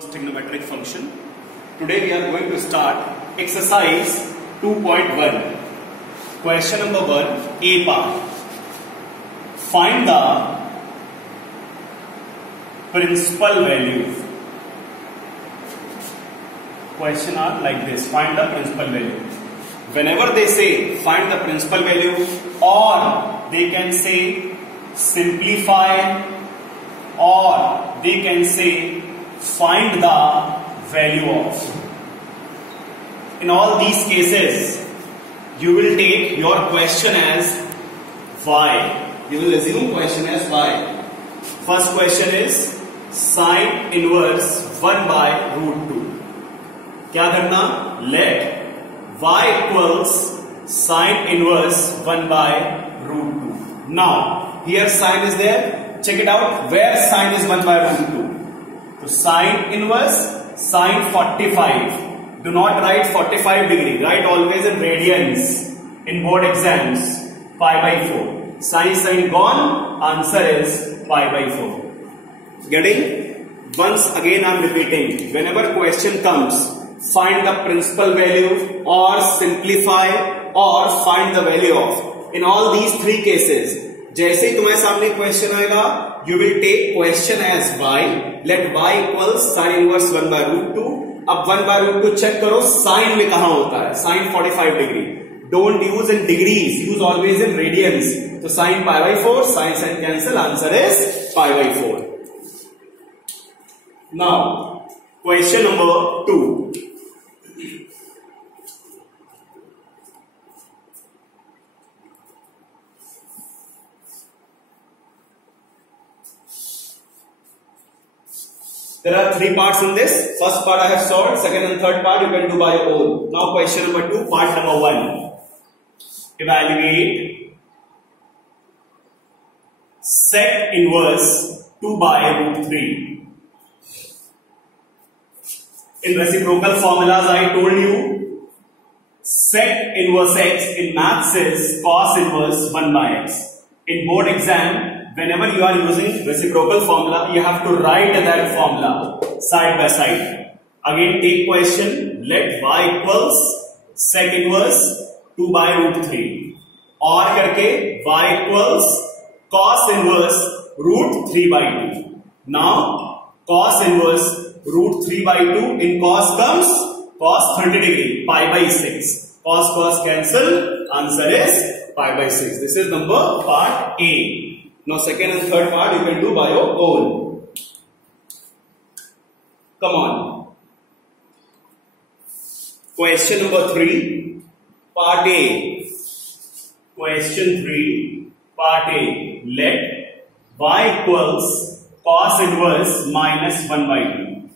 Trigonometric function. Today we are going to start exercise 2.1. Question number 1, A part. Find the principal value. Question are like this: find the principal value. Whenever they say find the principal value, or they can say simplify, or they can say find the value of. In all these cases, you will take your question as y. You will assume question as y. First question is sine inverse 1 by root 2. क्या करना? Let y equals sine inverse 1 by root 2. Now, here sine is there. Check it out. Where sine is 1 by root 2? So sine inverse, sine 45. Do not write 45 degree. Write always in radians. In board exams, pi by 4. Sine gone. Answer is pi by 4. Getting? Once again I am repeating. Whenever question comes, find the principal value, or simplify, or find the value of. In all these three cases, जैसे ही तुम्हारे सामने question आएगा, you will take question as y. Let y equals sine inverse 1 by root 2. अब 1 by root 2 check करो sine में कहां होता है. Sine 45 degree. Don't use in degrees. Use always in radians. तो sine pi by 4. Sin cancel. Answer is pi by 4. Now question number 2. There are three parts in this. First part I have solved. Second and third part you can do by your own. Now question number 2, part number 1. Evaluate sec inverse 2 by root 3. In reciprocal formulas I told you sec inverse x in maths is cos inverse 1 by x. In board exam, whenever you are using reciprocal formula, you have to write that formula side by side. Again take question, let y equals sec inverse 2 by root 3. और करके y equals cos inverse root 3 by 2. Now cos inverse root 3 by 2, in cos comes cos 30 degree, pi by 6. Cos cancel, answer is pi by 6. This is number part A. Now second and third part you can do by your own. Come on. Question number 3, part A. Question 3, part A. Let y equals cos inverse minus 1 by 2.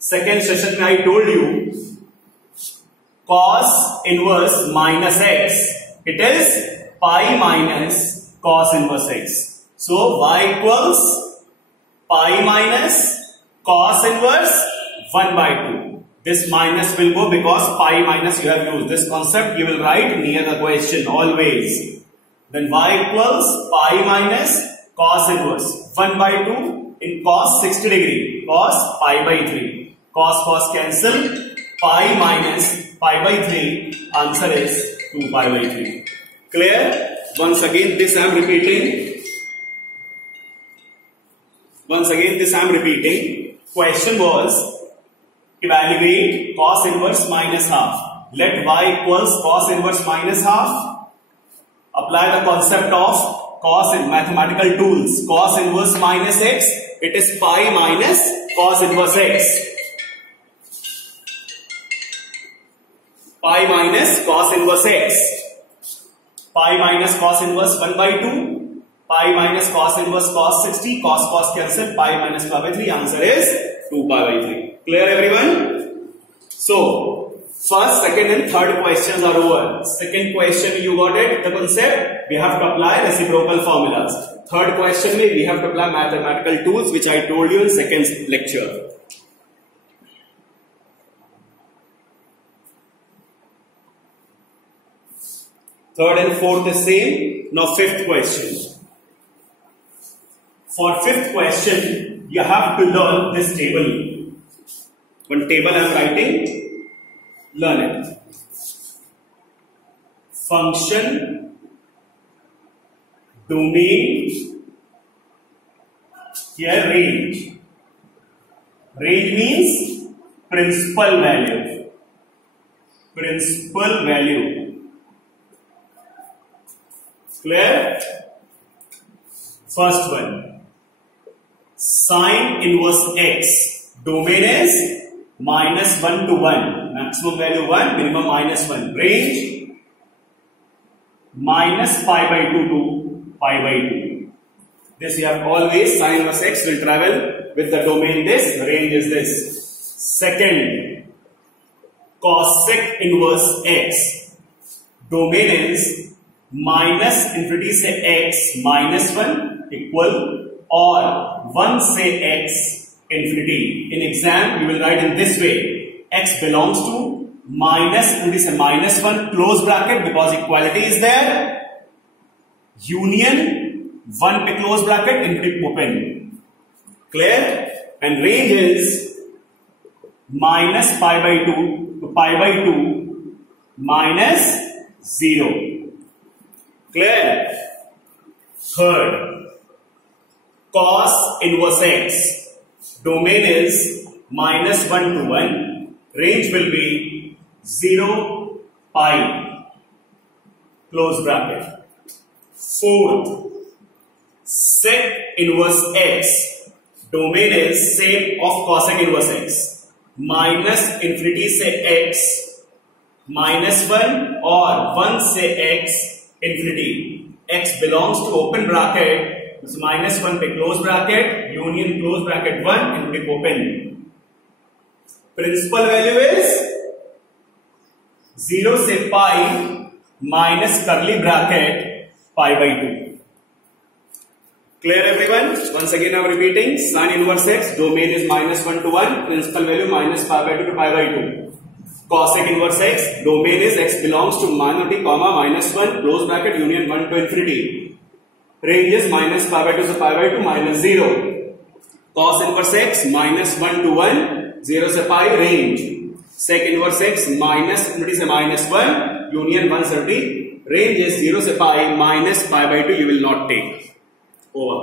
Second session में I told you cos inverse minus x. It is pi minus cos inverse x. So y equals pi minus cos inverse 1 by 2. This minus will go because pi minus you have used. This concept you will write near the question always. Then y equals pi minus cos inverse 1 by 2 in cos 60 degree. Cos pi by 3. Cos cancel. Pi minus pi by 3. Answer is 2 pi by 3. Clear? Once again this I am repeating. Once again this I am repeating. Question was evaluate cos inverse minus half. Let y equals cos inverse minus half. Apply the concept of cos in mathematical tools. Cos inverse minus x. It is pi minus cos inverse x. Pi minus cos inverse x. Pi minus cos inverse 1 by 2. Pi minus cos inverse cos 60, cos cancel, pi minus pi by 3, answer is 2 pi by 3. Clear everyone? So, first, second and third questions are over. Second question you got it, the concept, we have to apply reciprocal formulas. Third question we have to apply mathematical tools which I told you in second lecture. Third and fourth is same. Now fifth question. For fifth question, you have to learn this table. One table I am writing. Learn it. Function, domain, here range. Range means principal value. Principal value. Clear? First one. Sine inverse x. Domain is -1 to 1. Maximum value 1, minimum -1. Range -π/2 to π/2. This you have always. Sine inverse x will travel with the domain this. Range is this. Second. Cosec inverse x. Domain is -infinity say x -1 equal or 1 say x infinity. In exam, you will write in this way. X belongs to -infinity say -1 close bracket because equality is there. Union 1 pe close bracket infinity open. Clear? And range is -π/2 to π/2 -0. Clear? Third, cos inverse x. Domain is -1 to 1. Range will be 0 π close bracket. Fourth, sec inverse x. Domain is same of cosec inverse x. -infinity say x -1 or 1 say x infinity. X belongs to open bracket. It's -1 pe close bracket. Union close bracket 1 infinity open. Principal value is 0 say pi minus curly bracket π/2. Clear everyone? Once again I am repeating. Sine inverse x. Domain is -1 to 1. Principal value -π/2 to π/2. Cosec inverse x. Domain is x belongs to -t, -1 close bracket union 1 to infinity. Range is -π/2 to π/2 -0. Cos inverse x -1 to 1 0 से pi range. Sec inverse x -infinity से -1 union 170. Range is 0 से pi -π/2 you will not take. Over.